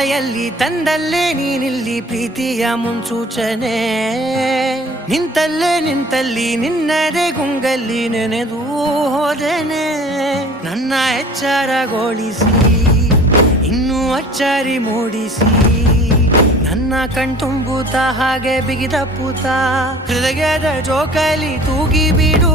ಮಳೆಯಲ್ಲಿ ತಂದಲ್ಲೇ ನೀನಿಲ್ಲಿ ಪ್ರೀತಿಯ ಮುನ್ಸೂಚನೆ ನಿಂತಲ್ಲಿ ನಿನ್ನದೇ ಗುಂಗಲ್ಲಿ ನೆನೆದು ಹೋದೆನೆ ನನ್ನ ಎಚ್ಚರಗೊಳಿಸಿ ಇನ್ನೂ ಅಚ್ಚರಿ ಮೂಡಿಸಿ ನನ್ನ ಕಣ್ತುಂಬುತ್ತ ಹಾಗೆ ಬಿಗಿದ ಪೂತ ಹೃದಯದ ಜೋಕಾಲಿ ತೂಗಿ ಬಿಡು